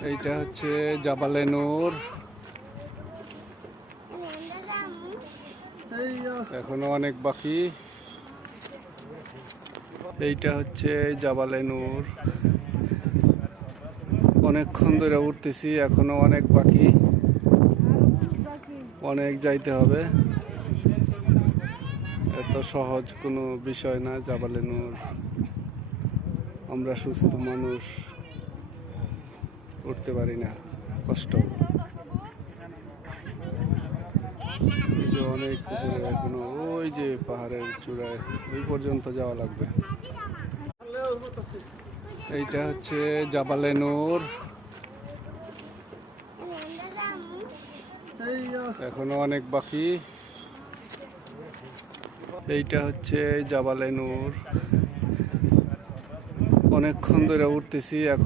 এইটা হচ্ছে জাবালে নূর। এখনো অনেক বাকি। এইটা হচ্ছে জাবালে নূর। অনেকক্ষণ ধরে উঠতেছি, এখনো অনেক বাকি, অনেক যাইতে হবে। এত সহজ কোনো বিষয় না জাবালে নূর। আমরা সুস্থ মানুষ উঠতে পারি না, কষ্ট। এই যে অনেক উপরে, এখনো ওই যে পাহাড়ের চূড়ায় ওই পর্যন্ত যাওয়া লাগবে। এইটা হচ্ছে জাবালে নূর। এখনো অনেক বাকি। এইটা হচ্ছে জাবালে নূর। অনেকক্ষণ ধরে উঠতেছি।